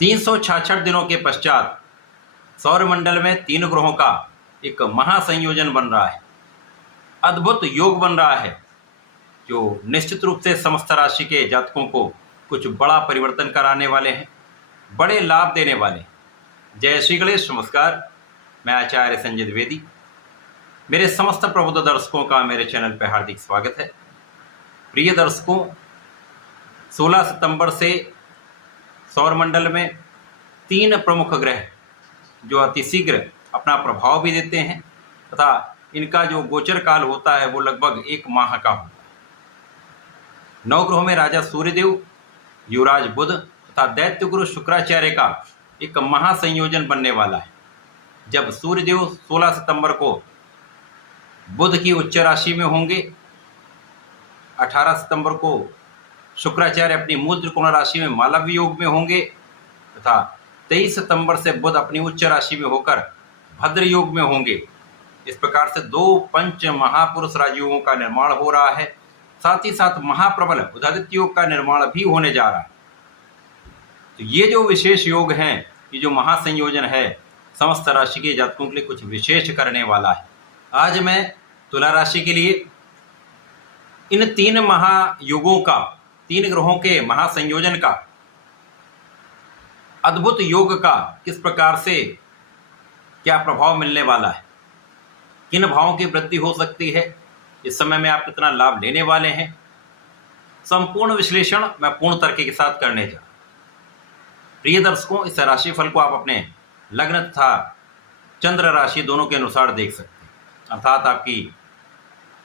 366 दिनों के पश्चात सौरमंडल में तीन ग्रहों का एक महासंयोजन बन रहा है। अद्भुत योग बन रहा है जो निश्चित रूप से समस्त राशि के जातकों को कुछ बड़ा परिवर्तन कराने वाले हैं, बड़े लाभ देने वाले हैं। जय श्री गणेश। नमस्कार, मैं आचार्य संजय द्विवेदी। मेरे समस्त प्रबुद्ध दर्शकों का मेरे चैनल पर हार्दिक स्वागत है। प्रिय दर्शकों, 16 सितंबर से सौरमंडल में तीन प्रमुख ग्रह जो अतिशीघ्र अपना प्रभाव भी देते हैं तथा इनका जो गोचर काल होता है वो लगभग 1 माह का होता है। 9 ग्रहों में राजा सूर्यदेव, युवराज बुध तथा दैत्य गुरु शुक्राचार्य का एक महासंयोजन बनने वाला है। जब सूर्यदेव 16 सितंबर को बुध की उच्च राशि में होंगे, 18 सितंबर को शुक्राचार्य अपनी मूल त्रिकोण राशि में मालव्य योग में होंगे तथा 23 सितंबर से बुध अपनी उच्च राशि में होकर भद्र योग में होंगे। इस प्रकार से 2 पंच महापुरुष राजयोगों का निर्माण हो रहा है। साथ ही साथ महाप्रबल बुधादित्य योग का निर्माण भी होने जा रहा है। तो ये जो विशेष योग हैं, ये जो महासंयोजन है, समस्त राशि के जातकों के लिए कुछ विशेष करने वाला है। आज मैं तुला राशि के लिए इन 3 महायुगों का, 3 ग्रहों के महासंयोजन का, अद्भुत योग का किस प्रकार से क्या प्रभाव मिलने वाला है, किन भावों की वृद्धि हो सकती है, इस समय में आप कितना लाभ लेने वाले हैं, संपूर्ण विश्लेषण मैं पूर्ण तर्क के साथ करने जा रहा हूं। प्रिय दर्शकों, इस राशिफल को आप अपने लग्न तथा चंद्र राशि दोनों के अनुसार देख सकते हैं। अर्थात आपकी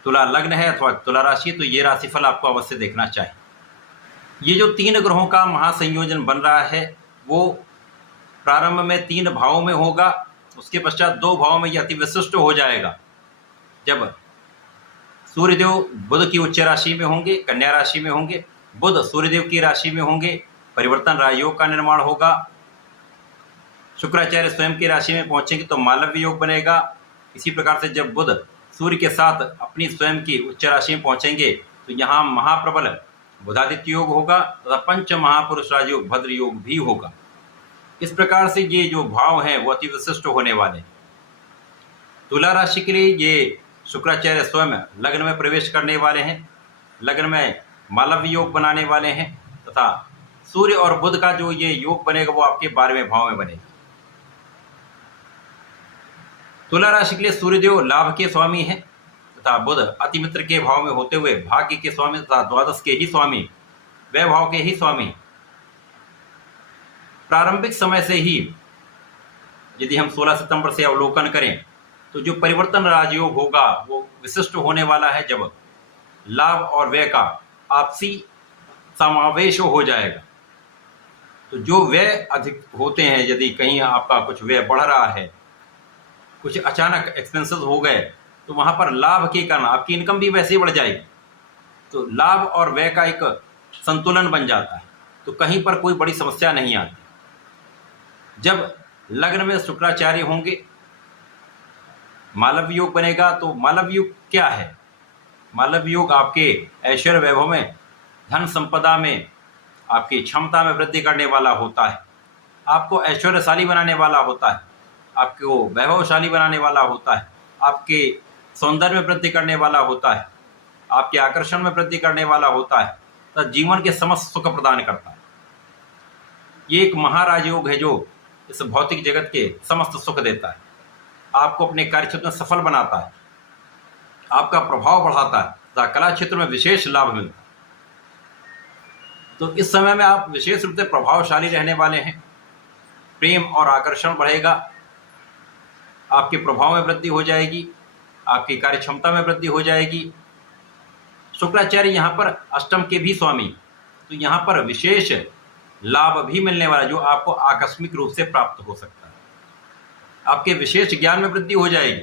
तुला लग्न है अथवा तुला राशि, तो ये राशिफल आपको अवश्य देखना चाहिए। ये जो 3 ग्रहों का महासंयोजन बन रहा है वो प्रारंभ में 3 भावों में होगा, उसके पश्चात 2 भावों में यह अति विशिष्ट हो जाएगा। जब सूर्यदेव बुध की उच्च राशि में होंगे, कन्या राशि में होंगे, बुध सूर्यदेव की राशि में होंगे, परिवर्तन राजयोग का निर्माण होगा। शुक्राचार्य स्वयं की राशि में पहुंचेंगे तो मालव्य योग बनेगा। इसी प्रकार से जब बुध सूर्य के साथ अपनी स्वयं की उच्च राशि में पहुंचेंगे तो यहाँ महाप्रबल बुधादित्य योग होगा तथा पंच महापुरुष राजयोग भद्र योग भी होगा। इस प्रकार से ये जो भाव हैं वो अति विशिष्ट होने वाले। तुला राशि के लिए ये शुक्राचार्य स्वयं लग्न में प्रवेश करने वाले हैं, लग्न में मालव्य योग बनाने वाले हैं तथा सूर्य और बुध का जो ये योग बनेगा वो आपके 12वें भाव में बनेगा। तुला राशि के लिए सूर्यदेव लाभ के स्वामी हैं तथा बुध अति मित्र के भाव में होते हुए भाग्य के स्वामी तथा द्वादश के ही स्वामी, वैभाव के ही स्वामी। प्रारंभिक समय से ही यदि हम 16 सितंबर से अवलोकन करें तो जो परिवर्तन राजयोग होगा वो विशिष्ट होने वाला है, जब लाभ और व्यय का आपसी समावेश हो जाएगा। तो जो व्यय अधिक होते हैं, यदि कहीं आपका कुछ व्यय बढ़ रहा है, कुछ अचानक एक्सपेंसेस हो गए, तो वहां पर लाभ के कारण आपकी इनकम भी वैसे ही बढ़ जाएगी। तो लाभ और व्यय का एक संतुलन बन जाता है, तो कहीं पर कोई बड़ी समस्या नहीं आती। जब लग्न में शुक्राचार्य होंगे, मालव्य योग बनेगा, तो मालव्य योग क्या है? मालव्य योग आपके ऐश्वर्य वैभव में, धन संपदा में, आपकी क्षमता में वृद्धि करने वाला होता है, आपको ऐश्वर्यशाली बनाने वाला होता है, आपको वैभवशाली बनाने वाला होता है, आपके सौंदर्य में वृद्धि करने वाला होता है, आपके आकर्षण में वृद्धि करने वाला होता है तथा जीवन के समस्त सुख प्रदान करता है। ये एक महाराजयोग है जो इस भौतिक जगत के समस्त सुख देता है, आपको अपने कार्य क्षेत्र में सफल बनाता है, आपका प्रभाव बढ़ाता है तथा कला क्षेत्र में विशेष लाभ मिलता है। तो इस समय में आप विशेष रूप से प्रभावशाली रहने वाले हैं। प्रेम और आकर्षण बढ़ेगा, आपके प्रभाव में वृद्धि हो जाएगी, आपकी कार्य क्षमता में वृद्धि हो जाएगी। शुक्राचार्य यहाँ पर अष्टम के भी स्वामी, तो यहाँ पर विशेष लाभ भी मिलने वाला जो आपको आकस्मिक रूप से प्राप्त हो सकता है। आपके विशेष ज्ञान में वृद्धि हो जाएगी,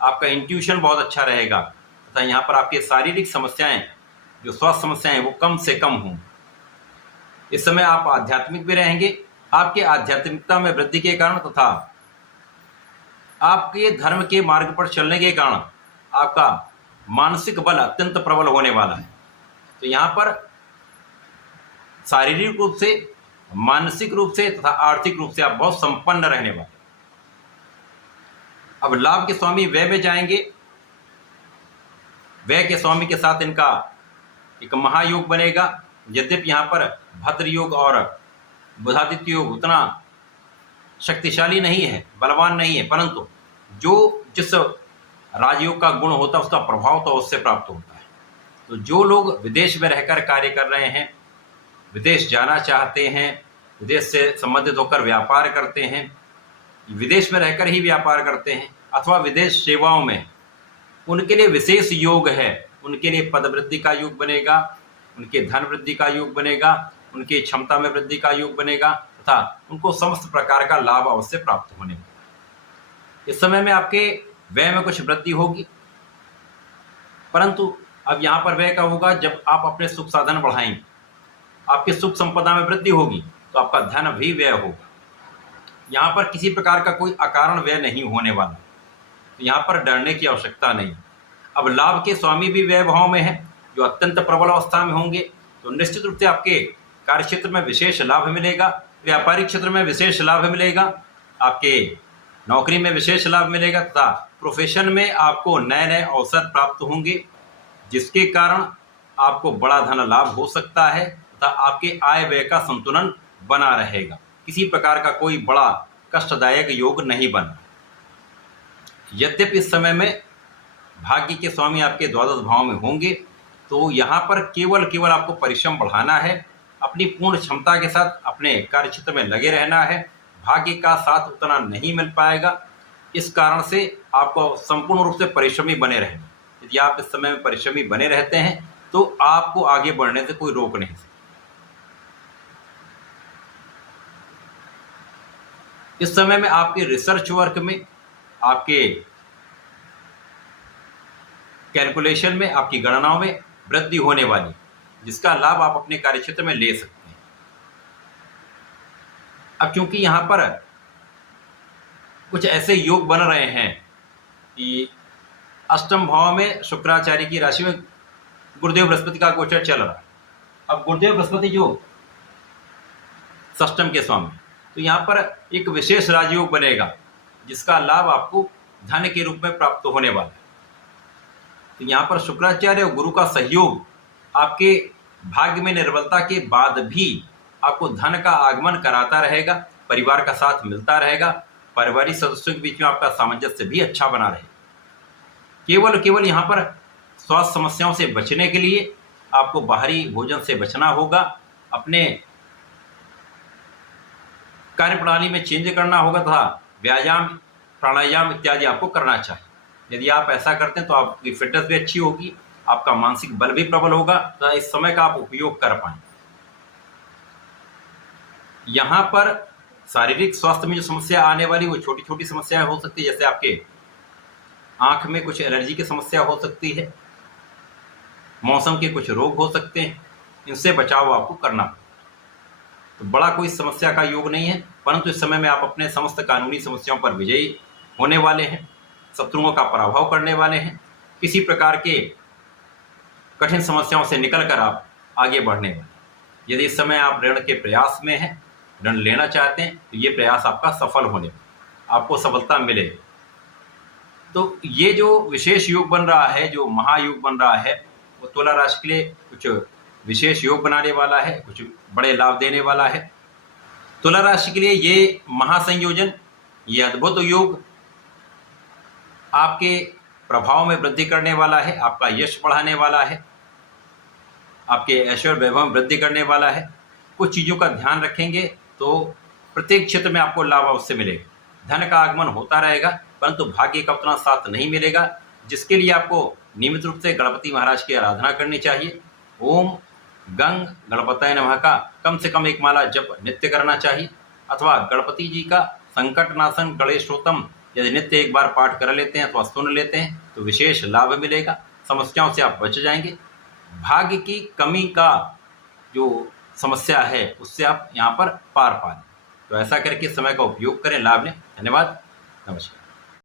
आपका इंट्यूशन बहुत अच्छा रहेगा तथा यहाँ पर आपके शारीरिक समस्याएं, जो स्वास्थ्य समस्याएं, वो कम से कम हों। इस समय आप आध्यात्मिक भी रहेंगे। आपके आध्यात्मिकता में वृद्धि के कारण तथा आपके धर्म के मार्ग पर चलने के कारण आपका मानसिक बल अत्यंत प्रबल होने वाला है। तो यहाँ पर शारीरिक रूप से मानसिक रूप से तथा आर्थिक रूप से आप बहुत संपन्न रहने वाले। अब लाभ के स्वामी व्यय में जाएंगे। व्यय के स्वामी के साथ इनका एक महायोग बनेगा। यद्यपि यहाँ पर भद्र योग और बुधादित्य योग उतना शक्तिशाली नहीं है, बलवान नहीं है, परंतु जो जिस राजयोग का गुण होता है उसका प्रभाव तो उससे प्राप्त होता है। तो जो लोग विदेश में रहकर कार्य कर रहे हैं, विदेश जाना चाहते हैं, विदेश से संबंधित होकर व्यापार करते हैं, विदेश में रहकर ही व्यापार करते हैं अथवा विदेश सेवाओं में, उनके लिए विशेष योग है। उनके लिए पद वृद्धि का योग बनेगा, उनके धन वृद्धि का योग बनेगा, उनकी क्षमता में वृद्धि का योग बनेगा तथा उनको समस्त प्रकार का लाभ अवश्य प्राप्त होने वाला। इस समय में आपके व्यय में कुछ वृद्धि होगी, परंतु अब यहाँ पर व्यय का होगा जब आप अपने सुख साधन बढ़ाएंगे, आपके सुख संपदा में वृद्धि होगी तो आपका धन भी व्यय होगा। यहाँ पर किसी प्रकार का कोई अकारण व्यय नहीं होने वाला, तो यहाँ पर डरने की आवश्यकता नहीं। अब लाभ के स्वामी भी व्यय भाव में है, जो अत्यंत प्रबल अवस्था में होंगे, तो निश्चित रूप से आपके कार्य क्षेत्र में विशेष लाभ मिलेगा, व्यापारिक क्षेत्र में विशेष लाभ मिलेगा, आपके नौकरी में विशेष लाभ मिलेगा तथा प्रोफेशन में आपको नए नए अवसर प्राप्त होंगे, जिसके कारण आपको बड़ा धन लाभ हो सकता है तथा आपके आय व्यय का संतुलन बना रहेगा। किसी प्रकार का कोई बड़ा कष्टदायक योग नहीं बना। यद्यपि इस समय में भाग्य के स्वामी आपके द्वादश भाव में होंगे, तो यहाँ पर केवल आपको परिश्रम बढ़ाना है, अपनी पूर्ण क्षमता के साथ अपने कार्य क्षेत्र में लगे रहना है। भाग्य का साथ उतना नहीं मिल पाएगा, इस कारण से आपको संपूर्ण रूप से परिश्रमी बने रहना। यदि आप इस समय में परिश्रमी बने रहते हैं तो आपको आगे बढ़ने से कोई रोक नहीं सकता। इस समय में आपके रिसर्च वर्क में, आपके कैलकुलेशन में, आपकी गणनाओं में वृद्धि होने वाली, जिसका लाभ आप अपने कार्यक्षेत्र में ले सकते हैं। अब क्योंकि यहाँ पर कुछ ऐसे योग बन रहे हैं कि अष्टम भाव में शुक्राचार्य की राशि में गुरुदेव बृहस्पति का गोचर चल रहा है। अब गुरुदेव बृहस्पति जो षष्टम के स्वामी, तो यहाँ पर एक विशेष राजयोग बनेगा, जिसका लाभ आपको धन के रूप में प्राप्त होने वाला है। तो यहाँ पर शुक्राचार्य और गुरु का सहयोग आपके भाग्य में निर्बलता के बाद भी आपको धन का आगमन कराता रहेगा, परिवार का साथ मिलता रहेगा, पारिवारिक सदस्यों के बीच में आपका सामंजस्य भी अच्छा बना रहेगा। केवल यहाँ पर स्वास्थ्य समस्याओं से बचने के लिए आपको बाहरी भोजन से बचना होगा, अपने कार्य प्रणाली में चेंज करना होगा तथा व्यायाम, प्राणायाम इत्यादि आपको करना चाहिए। यदि आप ऐसा करते हैं तो आपकी फिटनेस भी अच्छी होगी, आपका मानसिक बल भी प्रबल होगा तथा इस समय का आप उपयोग कर पाएंगे। यहाँ पर शारीरिक स्वास्थ्य में जो समस्या आने वाली वो छोटी छोटी समस्याएं हो सकती है, जैसे आपके आंख में कुछ एलर्जी की समस्या हो सकती है, मौसम के कुछ रोग हो सकते हैं, इनसे बचाव आपको करना। तो बड़ा कोई समस्या का योग नहीं है, परंतु इस समय में आप अपने समस्त कानूनी समस्याओं पर विजयी होने वाले हैं, शत्रुओं का पराभव करने वाले हैं, किसी प्रकार के कठिन समस्याओं से निकलकर आप आगे बढ़ने वाले। यदि इस समय आप ऋण के प्रयास में हैं, ऋण लेना चाहते हैं, तो ये प्रयास आपका सफल होने वाला, आपको सफलता मिलेगी। तो ये जो विशेष योग बन रहा है, जो महायोग बन रहा है, वो तुला राशि के लिए कुछ विशेष योग बनाने वाला है, कुछ बड़े लाभ देने वाला है। तुला राशि के लिए ये महासंयोजन, ये अद्भुत योग आपके प्रभाव में वृद्धि करने वाला है, आपका यश बढ़ाने वाला है, आपके ऐश्वर्य वैभव में वृद्धि करने वाला है। कुछ चीज़ों का ध्यान रखेंगे तो प्रत्येक क्षेत्र में आपको लाभ अवश्य मिलेगा, धन का आगमन होता रहेगा, परंतु भाग्य का उतना साथ नहीं मिलेगा, जिसके लिए आपको नियमित रूप से गणपति महाराज की आराधना करनी चाहिए। ओम गंग गणपतये नमः का कम से कम एक माला जप नित्य करना चाहिए, अथवा गणपति जी का संकटनाशन गणेशोत्तम यदि नित्य एक बार पाठ कर लेते हैं अथवा सुन लेते हैं तो विशेष लाभ मिलेगा, समस्याओं से आप बच जाएंगे। भाग्य की कमी का जो समस्या है उससे आप यहाँ पर पार पाएं। तो ऐसा करके समय का उपयोग करें, लाभ लें। धन्यवाद, नमस्कार।